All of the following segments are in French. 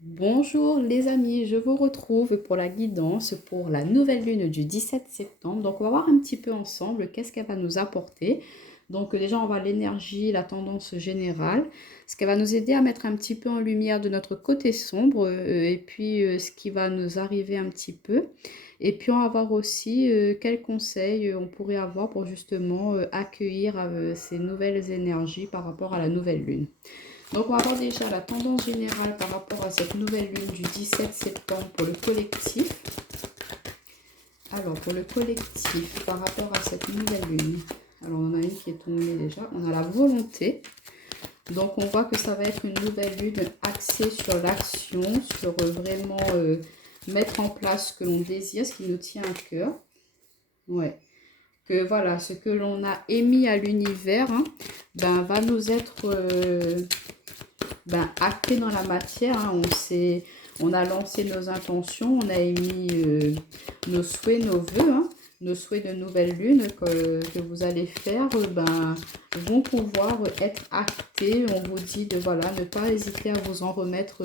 Bonjour les amis, je vous retrouve pour la guidance pour la nouvelle lune du 17 septembre. Donc on va voir un petit peu ensemble qu'est-ce qu'elle va nous apporter. Donc déjà on va l'énergie, la tendance générale, ce qu'elle va nous aider à mettre un petit peu en lumière de notre côté sombre et puis ce qui va nous arriver un petit peu. Et puis on va voir aussi quels conseils on pourrait avoir pour justement accueillir ces nouvelles énergies par rapport à la nouvelle lune. Donc, on va voir déjà la tendance générale par rapport à cette nouvelle lune du 17 septembre pour le collectif. Alors, pour le collectif, par rapport à cette nouvelle lune, alors on en a une qui est tombée déjà. On a la volonté. Donc, on voit que ça va être une nouvelle lune axée sur l'action, sur vraiment mettre en place ce que l'on désire, ce qui nous tient à cœur. Ouais. Que voilà, ce que l'on a émis à l'univers, ben, va nous être acté dans la matière. On a lancé nos intentions, on a émis nos souhaits, nos vœux, nos souhaits de nouvelle lune que vous allez faire, vont pouvoir être actés. On vous dit de voilà, ne pas hésiter à vous en remettre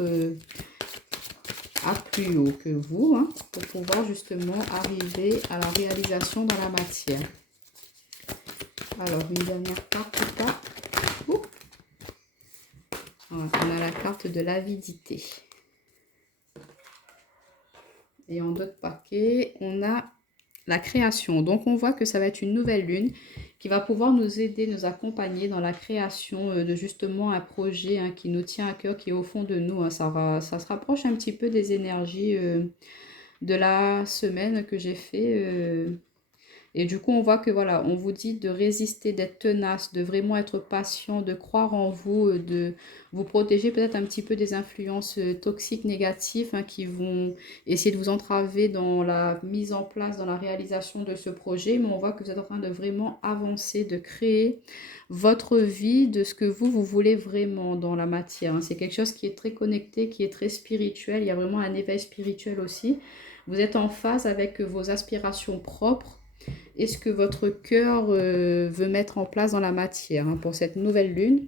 à plus haut que vous, pour pouvoir justement arriver à la réalisation dans la matière. Alors, une dernière carte ou pas. Voilà, on a la carte de l'avidité. Et en d'autres paquets, on a la création. Donc, on voit que ça va être une nouvelle lune qui va pouvoir nous aider, nous accompagner dans la création de justement un projet qui nous tient à cœur, qui est au fond de nous. Ça se rapproche un petit peu des énergies de la semaine que j'ai fait. Et du coup, on voit que voilà, on vous dit de résister, d'être tenace, de vraiment être patient, de croire en vous, de vous protéger peut-être un petit peu des influences toxiques, négatives, qui vont essayer de vous entraver dans la mise en place, dans la réalisation de ce projet. Mais on voit que vous êtes en train de vraiment avancer, de créer votre vie, de ce que vous voulez vraiment dans la matière. C'est quelque chose qui est très connecté, qui est très spirituel. Il y a vraiment un éveil spirituel aussi. Vous êtes en phase avec vos aspirations propres et ce que votre cœur veut mettre en place dans la matière pour cette nouvelle lune.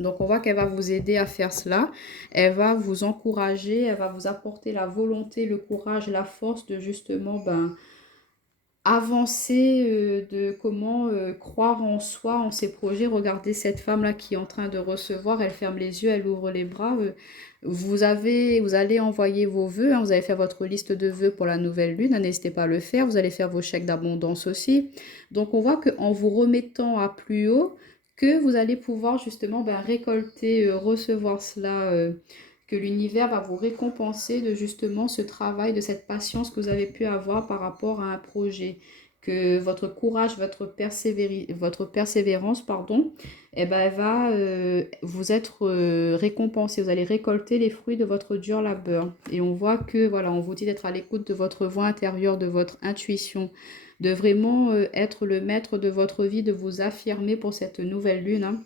Donc on voit qu'elle va vous aider à faire cela, elle va vous encourager, elle va vous apporter la volonté, le courage, la force de justement avancer, de comment croire en soi, en ses projets. Regardez cette femme-là qui est en train de recevoir, elle ferme les yeux, elle ouvre les bras. Vous allez envoyer vos vœux, vous allez faire votre liste de vœux pour la nouvelle lune, n'hésitez pas à le faire, vous allez faire vos chèques d'abondance aussi. Donc on voit qu'en vous remettant à plus haut, que vous allez pouvoir justement récolter, recevoir cela, que l'univers va vous récompenser de justement ce travail, de cette patience que vous avez pu avoir par rapport à un projet, que votre courage, votre persévérance, elle va vous être récompensée. Vous allez récolter les fruits de votre dur labeur. Et on voit que, voilà, on vous dit d'être à l'écoute de votre voix intérieure, de votre intuition, de vraiment être le maître de votre vie, de vous affirmer pour cette nouvelle lune,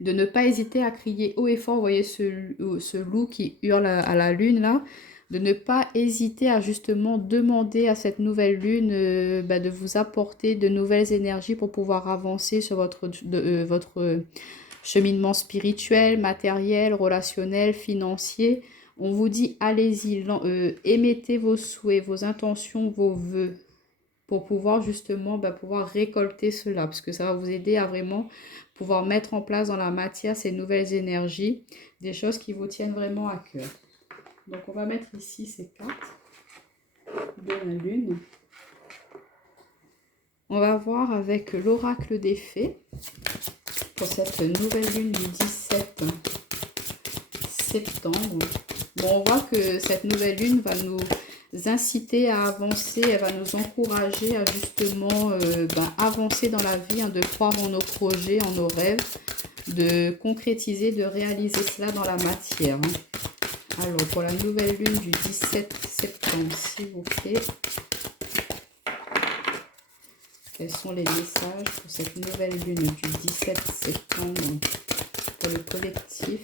de ne pas hésiter à crier haut et fort. Vous voyez ce loup qui hurle à la lune là, de ne pas hésiter à justement demander à cette nouvelle lune de vous apporter de nouvelles énergies pour pouvoir avancer sur votre cheminement spirituel, matériel, relationnel, financier. On vous dit allez-y, émettez vos souhaits, vos intentions, vos vœux pour pouvoir justement pouvoir récolter cela, parce que ça va vous aider à vraiment pouvoir mettre en place dans la matière ces nouvelles énergies, des choses qui vous tiennent vraiment à cœur. Donc on va mettre ici ces cartes de la lune. On va voir avec l'oracle des fées pour cette nouvelle lune du 17 septembre. Bon, on voit que cette nouvelle lune va nous inciter à avancer, elle va nous encourager à justement avancer dans la vie, de croire en nos projets, en nos rêves, de concrétiser, de réaliser cela dans la matière. Alors, pour la nouvelle lune du 17 septembre, s'il vous plaît, quels sont les messages pour cette nouvelle lune du 17 septembre pour le collectif?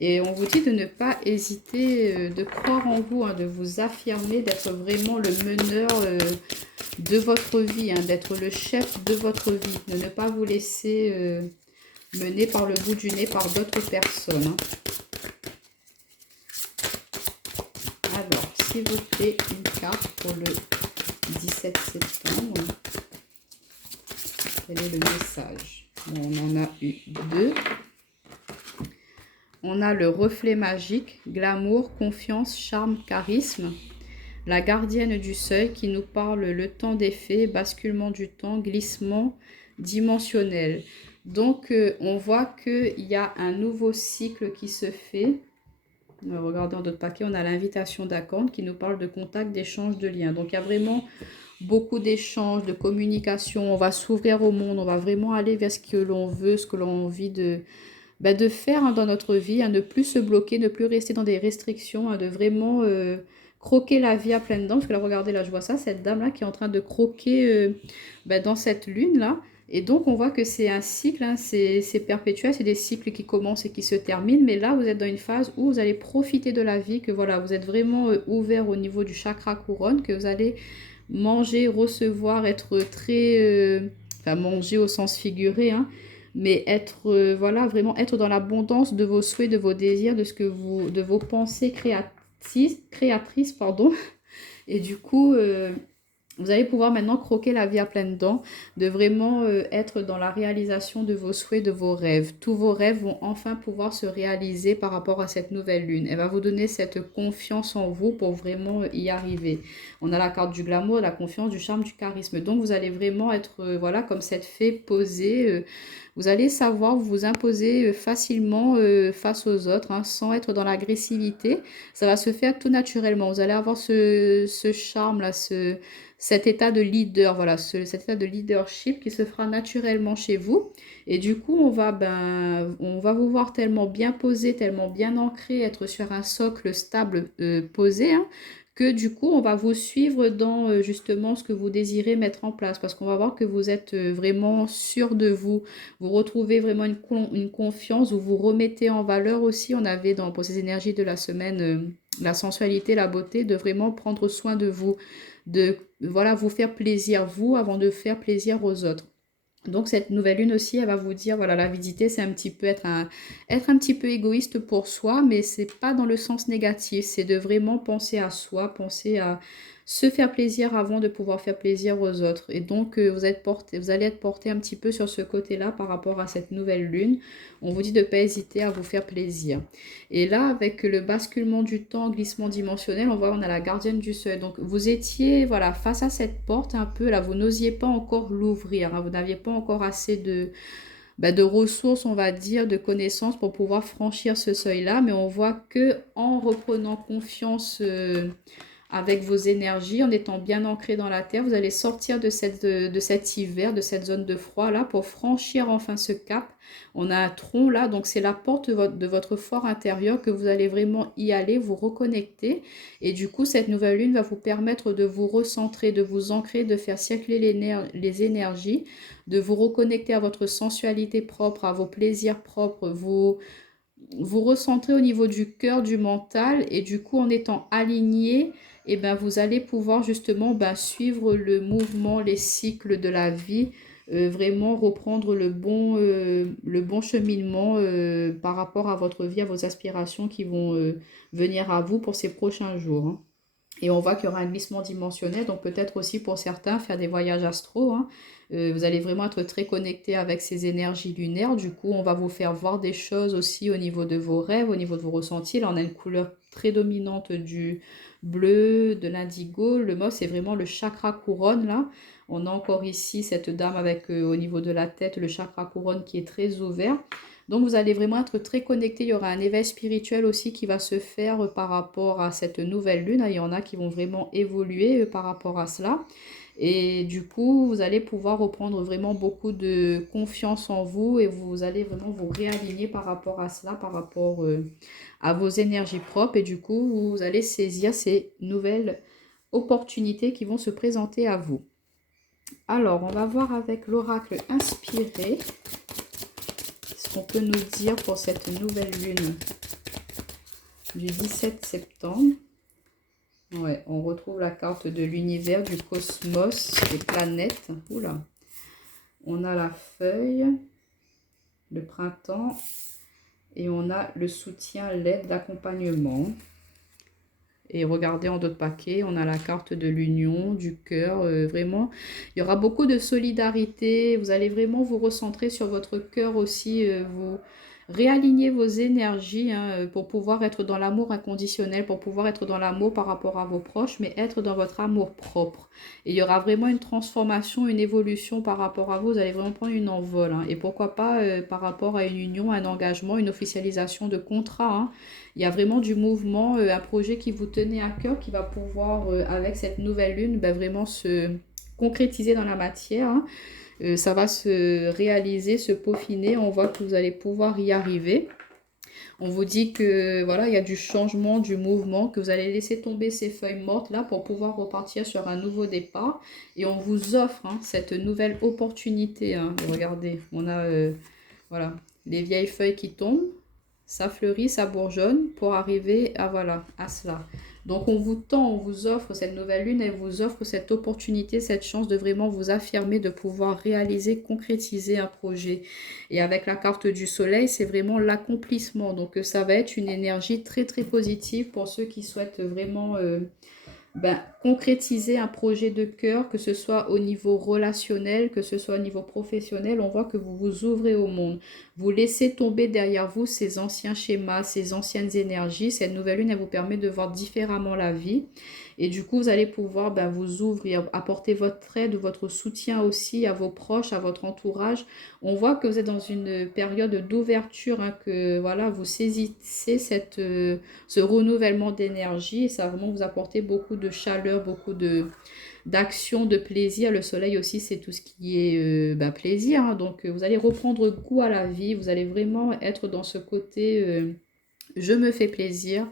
Et on vous dit de ne pas hésiter, de croire en vous, de vous affirmer, d'être vraiment le meneur de votre vie, d'être le chef de votre vie, de ne pas vous laisser mener par le bout du nez par d'autres personnes. Alors, s'il vous plaît, une carte pour le 17 septembre. Quel est le message? Bon, on en a eu deux. On a le reflet magique, glamour, confiance, charme, charisme. La gardienne du seuil qui nous parle le temps des fées, basculement du temps, glissement dimensionnel. Donc, on voit qu'il y a un nouveau cycle qui se fait. Regardez en d'autres paquets, on a l'invitation d'Akon qui nous parle de contact, d'échange, de liens. Donc, il y a vraiment beaucoup d'échanges, de communication. On va s'ouvrir au monde, on va vraiment aller vers ce que l'on veut, ce que l'on a envie de faire dans notre vie, ne plus se bloquer, ne plus rester dans des restrictions, de vraiment croquer la vie à pleines dents. Parce que là, regardez, là, je vois ça, cette dame-là qui est en train de croquer dans cette lune-là. Et donc, on voit que c'est un cycle, c'est perpétuel, c'est des cycles qui commencent et qui se terminent. Mais là, vous êtes dans une phase où vous allez profiter de la vie, que voilà, vous êtes vraiment ouvert au niveau du chakra couronne, que vous allez manger, recevoir, être très... enfin, manger au sens figuré, mais être, voilà, vraiment être dans l'abondance de vos souhaits, de vos désirs, de vos pensées créatrices, pardon. Et du coup, vous allez pouvoir maintenant croquer la vie à pleines dents, de vraiment être dans la réalisation de vos souhaits, de vos rêves. Tous vos rêves vont enfin pouvoir se réaliser par rapport à cette nouvelle lune. Elle va vous donner cette confiance en vous pour vraiment y arriver. On a la carte du glamour, de la confiance, du charme, du charisme. Donc vous allez vraiment être, voilà, comme cette fée posée. Vous allez savoir vous imposer facilement face aux autres, sans être dans l'agressivité. Ça va se faire tout naturellement. Vous allez avoir ce charme-là, cet état de leader, voilà, cet état de leadership qui se fera naturellement chez vous. Et du coup, on va vous voir tellement bien posé, tellement bien ancré, être sur un socle stable posé, que du coup, on va vous suivre dans justement ce que vous désirez mettre en place. Parce qu'on va voir que vous êtes vraiment sûr de vous. Vous retrouvez vraiment une confiance, vous vous remettez en valeur aussi. On avait pour ces énergies de la semaine... la sensualité, la beauté, de vraiment prendre soin de vous, de voilà, vous faire plaisir vous avant de faire plaisir aux autres. Donc cette nouvelle lune aussi, elle va vous dire, voilà, l'avidité, c'est un petit peu être un petit peu égoïste pour soi, mais c'est pas dans le sens négatif, c'est de vraiment penser à soi, penser à se faire plaisir avant de pouvoir faire plaisir aux autres. Et donc vous allez être porté un petit peu sur ce côté-là par rapport à cette nouvelle lune. On vous dit de ne pas hésiter à vous faire plaisir. Et là, avec le basculement du temps, glissement dimensionnel, on a la gardienne du seuil. Donc vous étiez, voilà, face à cette porte un peu, là, vous n'osiez pas encore l'ouvrir, vous n'aviez pas encore assez de ressources, on va dire, de connaissances pour pouvoir franchir ce seuil-là. Mais on voit que en reprenant confiance avec vos énergies, en étant bien ancré dans la terre, vous allez sortir de cet hiver, de cette zone de froid là, pour franchir enfin ce cap. On a un tronc là, donc c'est la porte de votre fort intérieur que vous allez vraiment y aller, vous reconnecter. Et du coup, cette nouvelle lune va vous permettre de vous recentrer, de vous ancrer, de faire circuler les énergies, de vous reconnecter à votre sensualité propre, à vos plaisirs propres, vous recentrer au niveau du cœur, du mental, et du coup, en étant aligné, vous allez pouvoir justement suivre le mouvement, les cycles de la vie, vraiment reprendre le bon cheminement par rapport à votre vie, à vos aspirations qui vont venir à vous pour ces prochains jours. Et on voit qu'il y aura un glissement dimensionnel, donc peut-être aussi pour certains faire des voyages astro. Vous allez vraiment être très connecté avec ces énergies lunaires. Du coup, on va vous faire voir des choses aussi au niveau de vos rêves, au niveau de vos ressentis. Là, on a une couleur très dominante du bleu, de l'indigo. Le mauve, c'est vraiment le chakra couronne, là. On a encore ici cette dame avec au niveau de la tête, le chakra couronne qui est très ouvert. Donc vous allez vraiment être très connecté. Il y aura un éveil spirituel aussi qui va se faire par rapport à cette nouvelle lune. Il y en a qui vont vraiment évoluer par rapport à cela. Et du coup, vous allez pouvoir reprendre vraiment beaucoup de confiance en vous et vous allez vraiment vous réaligner par rapport à cela, par rapport à vos énergies propres. Et du coup, vous allez saisir ces nouvelles opportunités qui vont se présenter à vous. Alors, on va voir avec l'oracle inspiré ce qu'on peut nous dire pour cette nouvelle lune du 17 septembre. Ouais, on retrouve la carte de l'univers, du cosmos, des planètes. Oula. On a la feuille, le printemps, et on a le soutien, l'aide, l'accompagnement. Et regardez en d'autres paquets, on a la carte de l'union, du cœur, vraiment. Il y aura beaucoup de solidarité, vous allez vraiment vous recentrer sur votre cœur aussi, vous réaligner vos énergies hein, pour pouvoir être dans l'amour inconditionnel, pour pouvoir être dans l'amour par rapport à vos proches, mais être dans votre amour propre. Et il y aura vraiment une transformation, une évolution par rapport à vous, vous allez vraiment prendre une envol. Hein. Et pourquoi pas par rapport à une union, un engagement, une officialisation de contrat. Hein. Il y a vraiment du mouvement, un projet qui vous tenait à cœur, qui va pouvoir, avec cette nouvelle lune, ben, vraiment se concrétiser dans la matière. Hein. Ça va se réaliser, se peaufiner. On voit que vous allez pouvoir y arriver. On vous dit que voilà, il y a du changement, du mouvement, que vous allez laisser tomber ces feuilles mortes là pour pouvoir repartir sur un nouveau départ. Et on vous offre hein, cette nouvelle opportunité. Hein. Regardez, on a voilà, les vieilles feuilles qui tombent, ça fleurit, ça bourgeonne pour arriver à voilà, à cela. Donc on vous tend, on vous offre cette nouvelle lune, elle vous offre cette opportunité, cette chance de vraiment vous affirmer, de pouvoir réaliser, concrétiser un projet. Et avec la carte du soleil, c'est vraiment l'accomplissement. Donc ça va être une énergie très très positive pour ceux qui souhaitent vraiment ben, concrétiser un projet de cœur, que ce soit au niveau relationnel, que ce soit au niveau professionnel, on voit que vous vous ouvrez au monde. Vous laissez tomber derrière vous ces anciens schémas, ces anciennes énergies. Cette nouvelle lune, elle vous permet de voir différemment la vie. Et du coup, vous allez pouvoir ben, vous ouvrir, apporter votre aide, votre soutien aussi à vos proches, à votre entourage. On voit que vous êtes dans une période d'ouverture, hein, que voilà, vous saisissez ce renouvellement d'énergie et ça va vraiment vous apporter beaucoup de chaleur, beaucoup d'action, de plaisir. Le soleil aussi, c'est tout ce qui est ben, plaisir. Hein. Donc, vous allez reprendre goût à la vie. Vous allez vraiment être dans ce côté je me fais plaisir,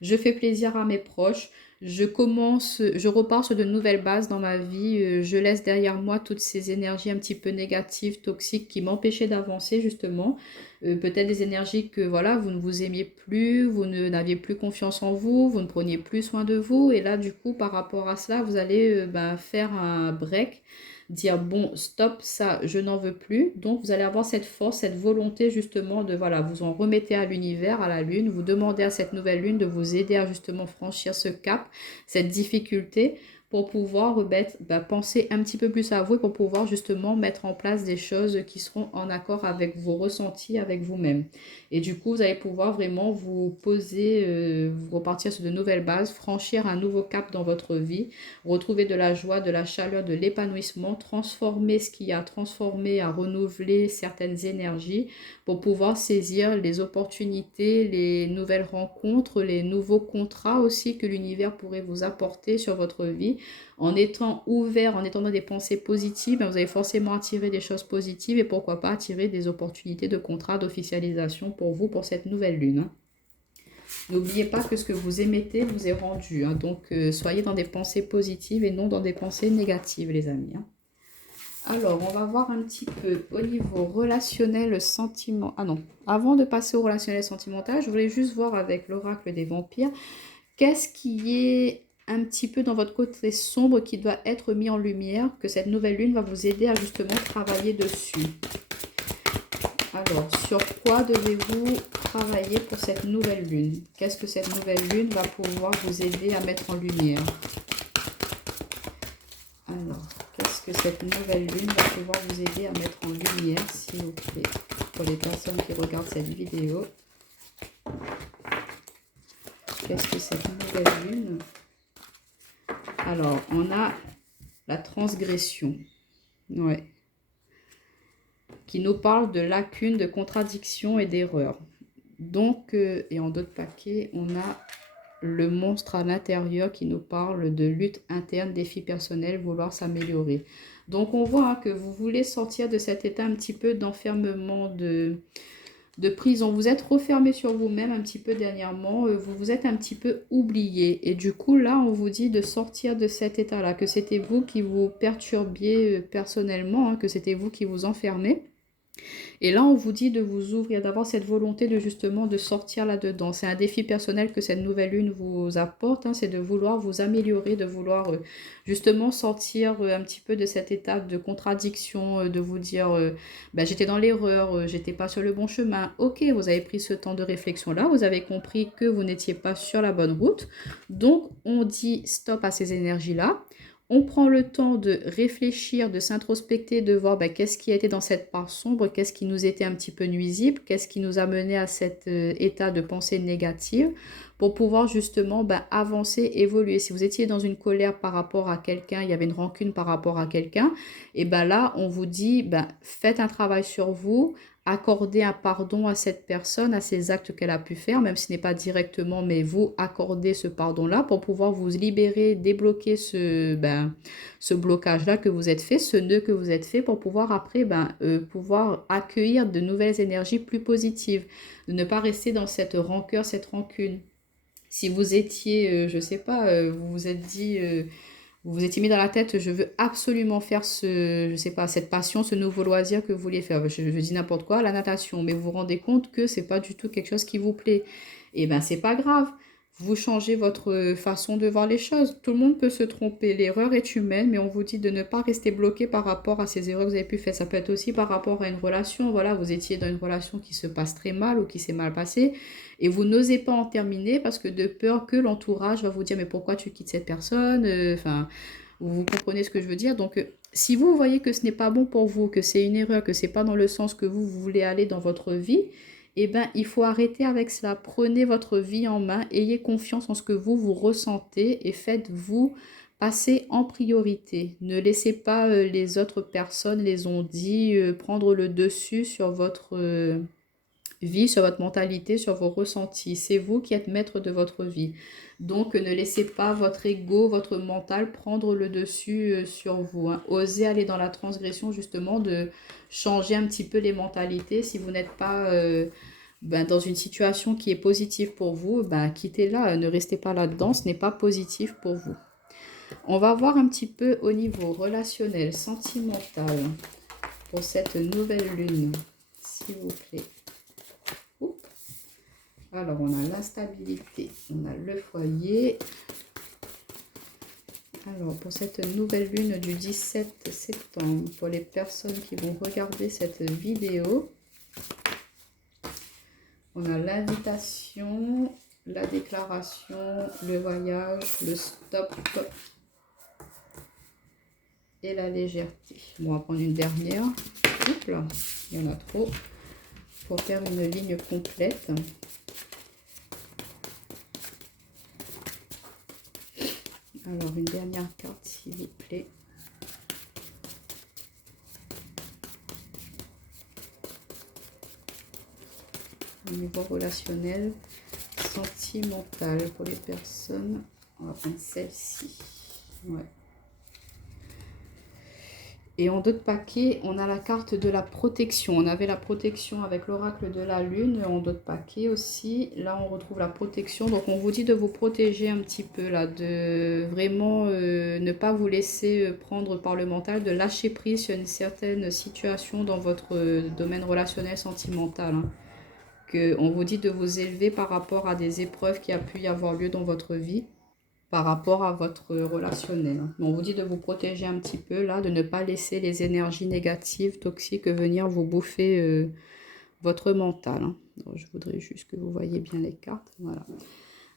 je fais plaisir à mes proches. Je repars sur de nouvelles bases dans ma vie. Je laisse derrière moi toutes ces énergies un petit peu négatives, toxiques qui m'empêchaient d'avancer justement. Peut-être des énergies que voilà, vous ne vous aimiez plus, vous n'aviez plus confiance en vous, vous ne preniez plus soin de vous. Et là, du coup, par rapport à cela, vous allez ben, faire un break, dire bon, stop, ça, je n'en veux plus. Donc, vous allez avoir cette force, cette volonté justement de, voilà, vous en remettez à l'univers, à la lune, vous demandez à cette nouvelle lune de vous aider à justement franchir ce cap, cette difficulté pour pouvoir penser un petit peu plus à vous et pour pouvoir justement mettre en place des choses qui seront en accord avec vos ressentis, avec vous-même. Et du coup, vous allez pouvoir vraiment vous poser, vous repartir sur de nouvelles bases, franchir un nouveau cap dans votre vie, retrouver de la joie, de la chaleur, de l'épanouissement, transformer ce qui a transformé, à renouveler certaines énergies pour pouvoir saisir les opportunités, les nouvelles rencontres, les nouveaux contrats aussi que l'univers pourrait vous apporter sur votre vie. En étant ouvert, en étant dans des pensées positives, vous allez forcément attirer des choses positives et pourquoi pas attirer des opportunités de contrats, d'officialisation pour vous, pour cette nouvelle lune. Hein. N'oubliez pas que ce que vous émettez vous est rendu. Hein. Donc, soyez dans des pensées positives et non dans des pensées négatives, les amis. Hein. Alors, on va voir un petit peu au niveau relationnel, sentiment. Ah non, avant de passer au relationnel sentimental, je voulais juste voir avec l'oracle des vampires, qu'est-ce qui est un petit peu dans votre côté sombre qui doit être mis en lumière, que cette nouvelle lune va vous aider à justement travailler dessus. Alors, sur quoi devez-vous travailler pour cette nouvelle lune? Qu'est-ce que cette nouvelle lune va pouvoir vous aider à mettre en lumière? Alors, qu'est-ce que cette nouvelle lune va pouvoir vous aider à mettre en lumière, s'il vous plaît, pour les personnes qui regardent cette vidéo? Qu'est-ce que cette nouvelle lune? Alors, on a la transgression. Ouais. Qui nous parle de lacunes, de contradictions et d'erreurs. Donc, et en d'autres paquets, on a le monstre à l'intérieur qui nous parle de lutte interne, défis personnels, vouloir s'améliorer. Donc, on voit hein, que vous voulez sortir de cet état un petit peu d'enfermement, de prison. Vous êtes refermé sur vous-même un petit peu dernièrement. Vous vous êtes un petit peu oublié. Et du coup, là, on vous dit de sortir de cet état-là, que c'était vous qui vous perturbiez personnellement, hein, que c'était vous qui vous enfermez. Et là, on vous dit de vous ouvrir, d'avoir cette volonté de justement de sortir là-dedans. C'est un défi personnel que cette nouvelle lune vous apporte, hein, c'est de vouloir vous améliorer, de vouloir justement sortir un petit peu de cette étape de contradiction, de vous dire bah, j'étais dans l'erreur, j'étais pas sur le bon chemin. Ok, vous avez pris ce temps de réflexion-là, vous avez compris que vous n'étiez pas sur la bonne route. Donc, on dit stop à ces énergies-là. On prend le temps de réfléchir, de s'introspecter, de voir ben, qu'est-ce qui a été dans cette part sombre, qu'est-ce qui nous était un petit peu nuisible, qu'est-ce qui nous a mené à cet état de pensée négative pour pouvoir justement ben, avancer, évoluer. Si vous étiez dans une colère par rapport à quelqu'un, il y avait une rancune par rapport à quelqu'un, et ben là, on vous dit, ben, faites un travail sur vous, accorder un pardon à cette personne, à ces actes qu'elle a pu faire, même si ce n'est pas directement, mais vous accordez ce pardon-là pour pouvoir vous libérer, débloquer ce blocage-là que vous êtes fait, ce nœud que vous êtes fait, pour pouvoir après pouvoir accueillir de nouvelles énergies plus positives, de ne pas rester dans cette rancœur, cette rancune. Si vous étiez, je ne sais pas, vous vous êtes dit... vous vous étiez mis dans la tête, je veux absolument faire je sais pas, cette passion, ce nouveau loisir que vous vouliez faire. Je dis n'importe quoi, la natation, mais vous vous rendez compte que c'est pas du tout quelque chose qui vous plaît. Et ben c'est pas grave. Vous changez votre façon de voir les choses. Tout le monde peut se tromper. L'erreur est humaine, mais on vous dit de ne pas rester bloqué par rapport à ces erreurs que vous avez pu faire. Ça peut être aussi par rapport à une relation. Voilà, vous étiez dans une relation qui se passe très mal ou qui s'est mal passée et vous n'osez pas en terminer parce que de peur que l'entourage va vous dire mais pourquoi tu quittes cette personne. Enfin, vous comprenez ce que je veux dire. Donc, si vous voyez que ce n'est pas bon pour vous, que c'est une erreur, que c'est pas dans le sens que vous voulez aller dans votre vie, eh ben, il faut arrêter avec cela. Prenez votre vie en main, ayez confiance en ce que vous ressentez et faites-vous passer en priorité. Ne laissez pas les autres personnes, les ont dit, prendre le dessus sur votre vie, sur votre mentalité, sur vos ressentis. C'est vous qui êtes maître de votre vie. Donc, ne laissez pas votre ego, votre mental prendre le dessus sur vous, hein. Osez aller dans la transgression, justement, de changer un petit peu les mentalités. Si vous n'êtes pas dans une situation qui est positive pour vous, quittez-la, ne restez pas là-dedans, ce n'est pas positif pour vous. On va voir un petit peu au niveau relationnel, sentimental, pour cette nouvelle lune, s'il vous plaît. Alors, on a l'instabilité, on a le foyer. Alors, pour cette nouvelle lune du 17 septembre, pour les personnes qui vont regarder cette vidéo, on a l'invitation, la déclaration, le voyage, le stop et la légèreté. Bon, on va prendre une dernière. Oups là, il y en a trop. Pour faire une ligne complète. Alors, une dernière carte, s'il vous plaît. Au niveau relationnel, sentimental pour les personnes. On va prendre celle-ci. Ouais. Et en d'autres paquets, on a la carte de la protection. On avait la protection avec l'oracle de la lune en d'autres paquets aussi. Là, on retrouve la protection. Donc, on vous dit de vous protéger un petit peu là, de vraiment ne pas vous laisser prendre par le mental, de lâcher prise sur une certaine situation dans votre domaine relationnel sentimental, hein. On vous dit de vous élever par rapport à des épreuves qui a pu y avoir lieu dans votre vie, par rapport à votre relationnel. On vous dit de vous protéger un petit peu là, de ne pas laisser les énergies négatives, toxiques venir vous bouffer votre mental, hein. Donc, je voudrais juste que vous voyez bien les cartes. Voilà.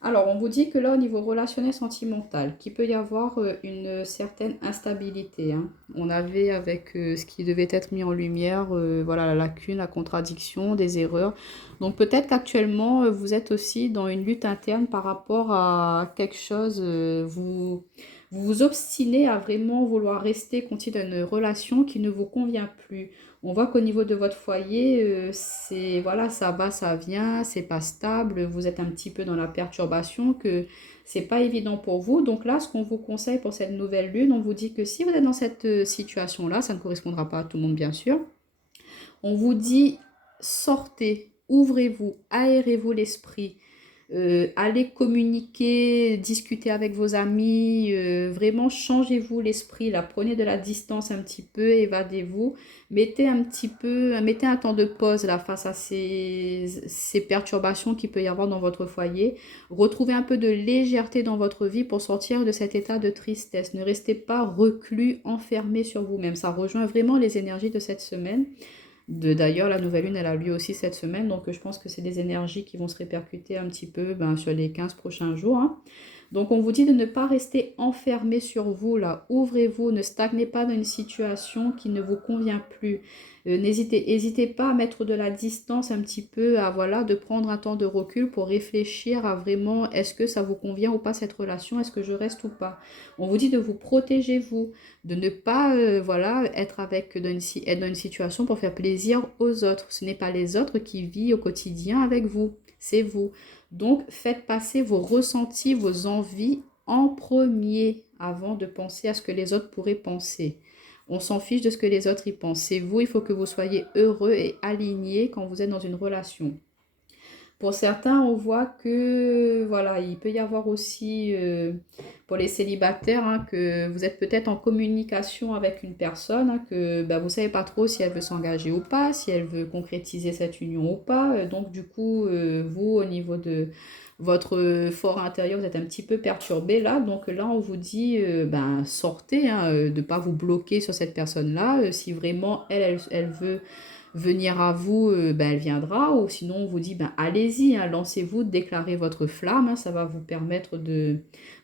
Alors, on vous dit que là, au niveau relationnel sentimental, qu'il peut y avoir une certaine instabilité, hein. On avait avec ce qui devait être mis en lumière, voilà, la lacune, la contradiction, des erreurs. Donc, peut-être qu'actuellement, vous êtes aussi dans une lutte interne par rapport à quelque chose. Vous vous obstinez à vraiment vouloir rester, continuer dans une relation qui ne vous convient plus. On voit qu'au niveau de votre foyer, c'est voilà, ça va, ça vient, c'est pas stable, vous êtes un petit peu dans la perturbation, que c'est pas évident pour vous. Donc là, ce qu'on vous conseille pour cette nouvelle lune, on vous dit que si vous êtes dans cette situation-là, ça ne correspondra pas à tout le monde bien sûr, on vous dit sortez, ouvrez-vous, aérez-vous l'esprit. allez communiquer, discuter avec vos amis, vraiment changez-vous l'esprit, là, prenez de la distance un petit peu, évadez-vous, mettez un temps de pause là face à ces perturbations qu'il peut y avoir dans votre foyer, retrouvez un peu de légèreté dans votre vie pour sortir de cet état de tristesse, ne restez pas reclus, enfermé sur vous-même, ça rejoint vraiment les énergies de cette semaine. D'ailleurs, la nouvelle lune, elle a lieu aussi cette semaine, donc je pense que c'est des énergies qui vont se répercuter un petit peu sur les 15 prochains jours, hein. Donc on vous dit de ne pas rester enfermé sur vous, là. Ouvrez-vous, ne stagnez pas dans une situation qui ne vous convient plus. N'hésitez pas à mettre de la distance un petit peu, à voilà, de prendre un temps de recul pour réfléchir à vraiment est-ce que ça vous convient ou pas cette relation, est-ce que je reste ou pas. On vous dit de vous protéger vous, de ne pas voilà, être dans une situation pour faire plaisir aux autres. Ce n'est pas les autres qui vivent au quotidien avec vous, c'est vous. Donc, faites passer vos ressentis, vos envies en premier avant de penser à ce que les autres pourraient penser. On s'en fiche de ce que les autres y pensent. C'est vous, il faut que vous soyez heureux et aligné quand vous êtes dans une relation. Pour certains, on voit que voilà, il peut y avoir aussi pour les célibataires hein, que vous êtes peut-être en communication avec une personne, hein, que bah, vous ne savez pas trop si elle veut s'engager ou pas, si elle veut concrétiser cette union ou pas. Donc du coup, vous, au niveau de votre fort intérieur, vous êtes un petit peu perturbé là. Donc là, on vous dit, ben, sortez, hein, de ne pas vous bloquer sur cette personne-là. Si vraiment elle veut venir à vous, ben, elle viendra. Ou sinon, on vous dit, ben, allez-y, hein, lancez-vous, déclarez votre flamme. Hein, ça va vous permettre de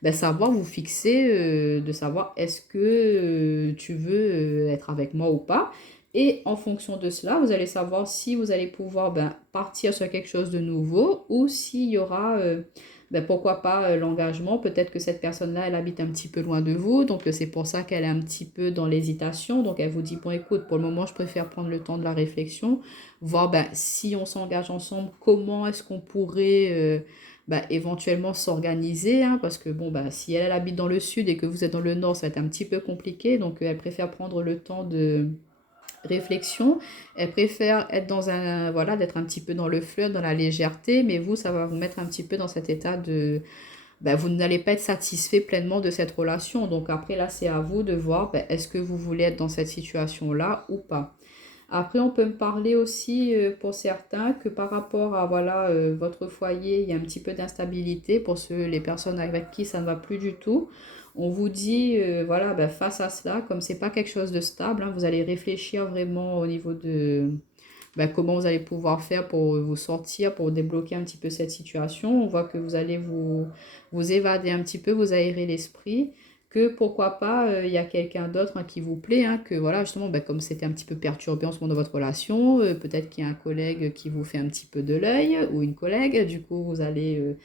ben, savoir vous fixer, de savoir est-ce que tu veux être avec moi ou pas. Et en fonction de cela, vous allez savoir si vous allez pouvoir ben, partir sur quelque chose de nouveau ou s'il y aura, ben, pourquoi pas, l'engagement. Peut-être que cette personne-là, elle habite un petit peu loin de vous, donc c'est pour ça qu'elle est un petit peu dans l'hésitation. Donc elle vous dit, bon écoute, pour le moment, je préfère prendre le temps de la réflexion, voir ben, si on s'engage ensemble, comment est-ce qu'on pourrait bah, éventuellement s'organiser, hein, parce que bon, bah, si elle habite dans le sud et que vous êtes dans le nord, ça va être un petit peu compliqué, donc elle préfère prendre le temps de réflexion, elle préfère être dans un, voilà, d'être un petit peu dans le fleur, dans la légèreté, mais vous, ça va vous mettre un petit peu dans cet état de, ben, vous n'allez pas être satisfait pleinement de cette relation, donc après là, c'est à vous de voir, ben, est-ce que vous voulez être dans cette situation-là ou pas. Après, on peut me parler aussi pour certains que par rapport à voilà, votre foyer, il y a un petit peu d'instabilité pour les personnes avec qui ça ne va plus du tout. On vous dit, voilà, ben, face à cela, comme c'est pas quelque chose de stable, hein, vous allez réfléchir vraiment au niveau de ben, comment vous allez pouvoir faire pour vous sortir, pour débloquer un petit peu cette situation. On voit que vous allez vous évader un petit peu, vous aérer l'esprit que pourquoi pas il y a quelqu'un d'autre hein, qui vous plaît, hein, que voilà, justement, ben, comme c'était un petit peu perturbé en ce moment dans votre relation, peut-être qu'il y a un collègue qui vous fait un petit peu de l'œil, ou une collègue, du coup, vous allez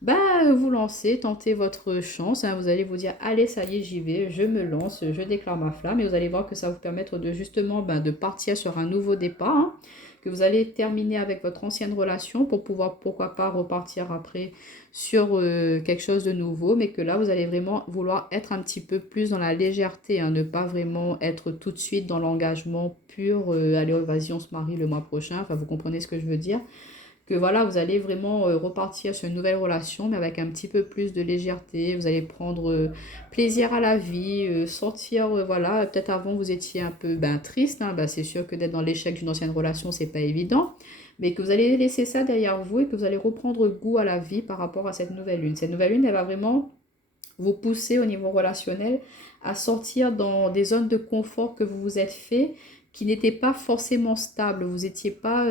bah, vous lancer, tenter votre chance, hein, vous allez vous dire, allez, ça y est, j'y vais, je me lance, je déclare ma flamme, et vous allez voir que ça va vous permettre de justement ben, de partir sur un nouveau départ, hein, que vous allez terminer avec votre ancienne relation pour pouvoir, pourquoi pas, repartir après sur quelque chose de nouveau, mais que là, vous allez vraiment vouloir être un petit peu plus dans la légèreté, hein, ne pas vraiment être tout de suite dans l'engagement pur, allez, vas-y, on se marie le mois prochain, enfin, vous comprenez ce que je veux dire, que voilà, vous allez vraiment repartir sur une nouvelle relation, mais avec un petit peu plus de légèreté, vous allez prendre plaisir à la vie, sortir, voilà, peut-être avant vous étiez un peu ben, triste, hein, ben, c'est sûr que d'être dans l'échec d'une ancienne relation, c'est pas évident, mais que vous allez laisser ça derrière vous et que vous allez reprendre goût à la vie par rapport à cette nouvelle lune. Cette nouvelle lune, elle va vraiment vous pousser au niveau relationnel à sortir dans des zones de confort que vous vous êtes fait, qui n'étaient pas forcément stables. Vous n'étiez pas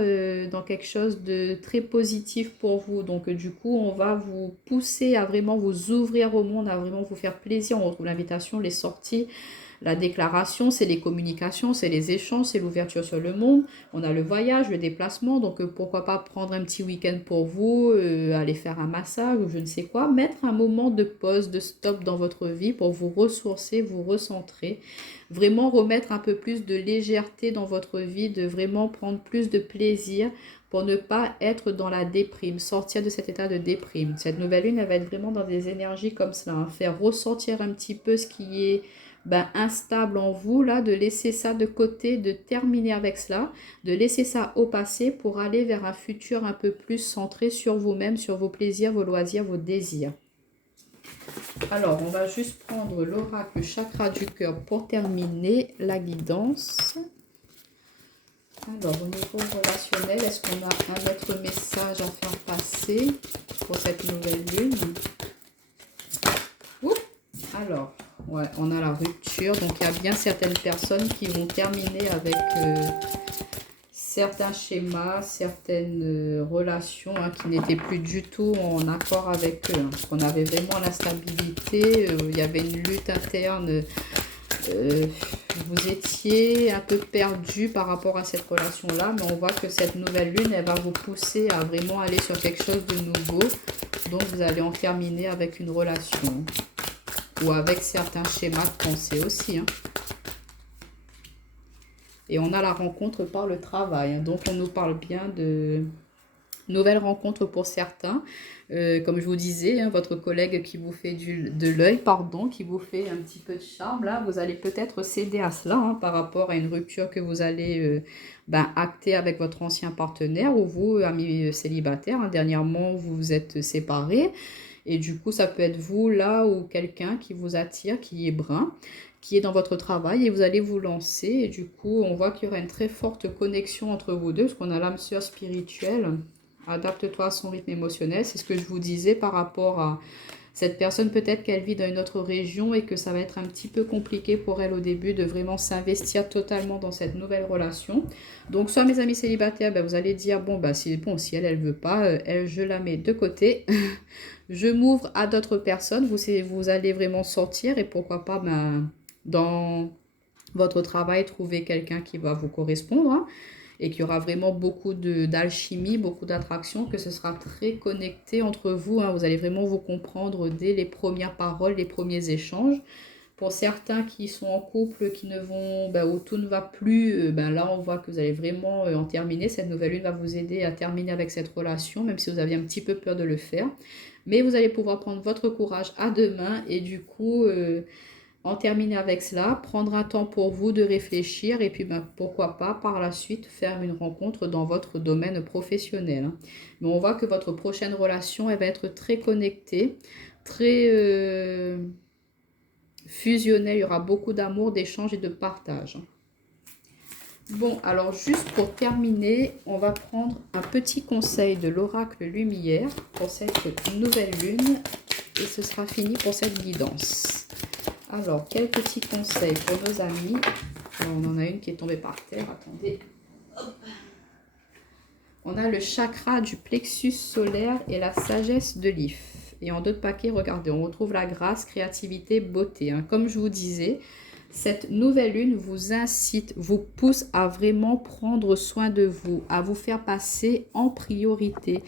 dans quelque chose de très positif pour vous. Donc du coup, on va vous pousser à vraiment vous ouvrir au monde, à vraiment vous faire plaisir. On retrouve l'invitation, les sorties, la déclaration, c'est les communications, c'est les échanges, c'est l'ouverture sur le monde. On a le voyage, le déplacement, donc pourquoi pas prendre un petit week-end pour vous, aller faire un massage ou je ne sais quoi, mettre un moment de pause, de stop dans votre vie pour vous ressourcer, vous recentrer, vraiment remettre un peu plus de légèreté dans votre vie, de vraiment prendre plus de plaisir pour ne pas être dans la déprime, sortir de cet état de déprime. Cette nouvelle lune, elle va être vraiment dans des énergies comme ça, hein, faire ressortir un petit peu ce qui est ben, instable en vous, là, de laisser ça de côté, de terminer avec cela, de laisser ça au passé pour aller vers un futur un peu plus centré sur vous-même, sur vos plaisirs, vos loisirs, vos désirs. Alors, on va juste prendre l'oracle chakra du cœur pour terminer la guidance. Alors, au niveau relationnel, est-ce qu'on a un autre message à faire passer pour cette nouvelle lune? Ouh, alors, ouais, on a la rupture. Donc, il y a bien certaines personnes qui vont terminer avec certains schémas, certaines relations qui n'étaient plus du tout en accord avec eux. Parce qu'on avait vraiment l'instabilité, il y avait une lutte interne. Vous étiez un peu perdu par rapport à cette relation-là, mais on voit que cette nouvelle lune, elle va vous pousser à vraiment aller sur quelque chose de nouveau. Donc, vous allez en terminer avec une relation ou avec certains schémas de pensée aussi. Et on a la rencontre par le travail. Donc, on nous parle bien de nouvelles rencontres pour certains. Comme je vous disais, votre collègue qui vous fait de l'œil, pardon, qui vous fait un petit peu de charme, là, vous allez peut-être céder à cela par rapport à une rupture que vous allez acter avec votre ancien partenaire ou vous, ami célibataire. Dernièrement, vous vous êtes séparés. Et du coup, ça peut être vous, là, ou quelqu'un qui vous attire, qui est brun, qui est dans votre travail, et vous allez vous lancer. Et du coup, on voit qu'il y aura une très forte connexion entre vous deux, parce qu'on a l'âme sœur spirituelle. Adapte-toi à son rythme émotionnel. C'est ce que je vous disais par rapport à cette personne. Peut-être qu'elle vit dans une autre région et que ça va être un petit peu compliqué pour elle au début de vraiment s'investir totalement dans cette nouvelle relation. Donc, soit mes amis célibataires, vous allez dire, bon, si elle veut pas, elle, je la mets de côté. Je m'ouvre à d'autres personnes. Vous allez vraiment sortir et pourquoi pas dans votre travail, trouver quelqu'un qui va vous correspondre. Et qu'il y aura vraiment beaucoup d'alchimie, beaucoup d'attraction, que ce sera très connecté entre vous. Vous allez vraiment vous comprendre dès les premières paroles, les premiers échanges. Pour certains qui sont en couple, qui ne vont, où tout ne va plus, là on voit que vous allez vraiment en terminer. Cette nouvelle lune va vous aider à terminer avec cette relation, même si vous aviez un petit peu peur de le faire. Mais vous allez pouvoir prendre votre courage à deux mains et du coup en terminer avec cela, prendre un temps pour vous de réfléchir et puis pourquoi pas par la suite faire une rencontre dans votre domaine professionnel. Mais on voit que votre prochaine relation, elle va être très connectée, très fusionnelle. Il y aura beaucoup d'amour, d'échange et de partage. Bon, alors juste pour terminer, on va prendre un petit conseil de l'oracle lumière pour cette nouvelle lune et ce sera fini pour cette guidance. Alors, quel petit conseil pour nos amis? Alors, on en a une qui est tombée par terre, attendez. Hop. On a le chakra du plexus solaire et la sagesse de l'if. Et en d'autres paquets, regardez, on retrouve la grâce, créativité, beauté. Comme je vous disais, cette nouvelle lune vous incite, vous pousse à vraiment prendre soin de vous, à vous faire passer en priorité,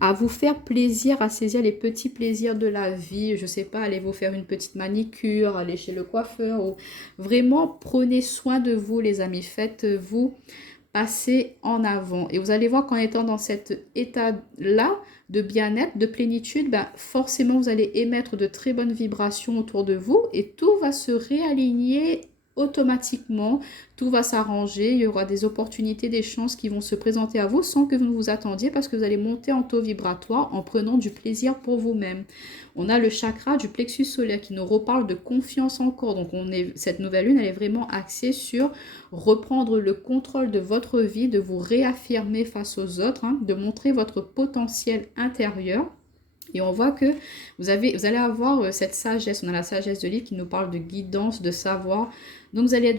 à vous faire plaisir, à saisir les petits plaisirs de la vie. Je ne sais pas, allez vous faire une petite manicure, aller chez le coiffeur. Ou... Vraiment, prenez soin de vous les amis, faites-vous passer en avant. Et vous allez voir qu'en étant dans cet état-là, de bien-être, de plénitude, forcément vous allez émettre de très bonnes vibrations autour de vous et tout va se réaligner automatiquement, tout va s'arranger, il y aura des opportunités, des chances qui vont se présenter à vous sans que vous ne vous attendiez parce que vous allez monter en taux vibratoire en prenant du plaisir pour vous-même. On a le chakra du plexus solaire qui nous reparle de confiance encore, donc cette nouvelle lune elle est vraiment axée sur reprendre le contrôle de votre vie, de vous réaffirmer face aux autres, de montrer votre potentiel intérieur. Et on voit que vous allez avoir cette sagesse, on a la sagesse de l'île qui nous parle de guidance, de savoir. Donc vous allez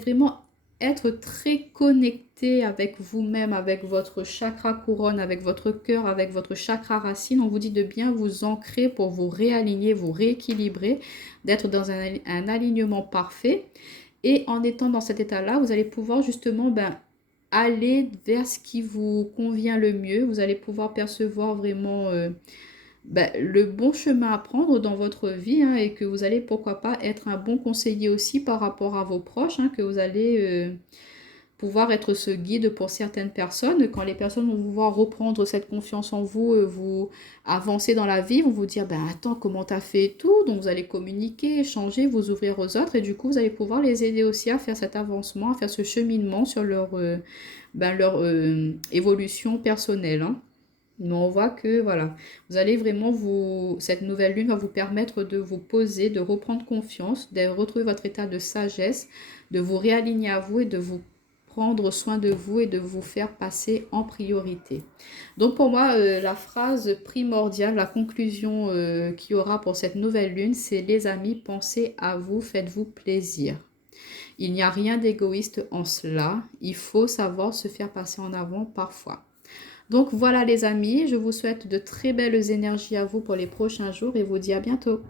être très connecté avec vous-même, avec votre chakra couronne, avec votre cœur, avec votre chakra racine. On vous dit de bien vous ancrer pour vous réaligner, vous rééquilibrer, d'être dans un alignement parfait. Et en étant dans cet état-là, vous allez pouvoir justement aller vers ce qui vous convient le mieux. Vous allez pouvoir percevoir vraiment le bon chemin à prendre dans votre vie et que vous allez pourquoi pas être un bon conseiller aussi par rapport à vos proches, que vous allez pouvoir être ce guide pour certaines personnes. Quand les personnes vont pouvoir reprendre cette confiance en vous, vous avancer dans la vie, vont vous dire, ben attends, comment t'as fait et tout? Donc vous allez communiquer, échanger, vous ouvrir aux autres et du coup vous allez pouvoir les aider aussi à faire cet avancement, à faire ce cheminement sur leur évolution personnelle, hein. Mais on voit que voilà, vous allez vraiment cette nouvelle lune va vous permettre de vous poser, de reprendre confiance, de retrouver votre état de sagesse, de vous réaligner à vous et de vous prendre soin de vous et de vous faire passer en priorité. Donc pour moi, la phrase primordiale, la conclusion qu'il y aura pour cette nouvelle lune, c'est les amis, pensez à vous, faites-vous plaisir. Il n'y a rien d'égoïste en cela, il faut savoir se faire passer en avant parfois. Donc voilà les amis, je vous souhaite de très belles énergies à vous pour les prochains jours et vous dis à bientôt.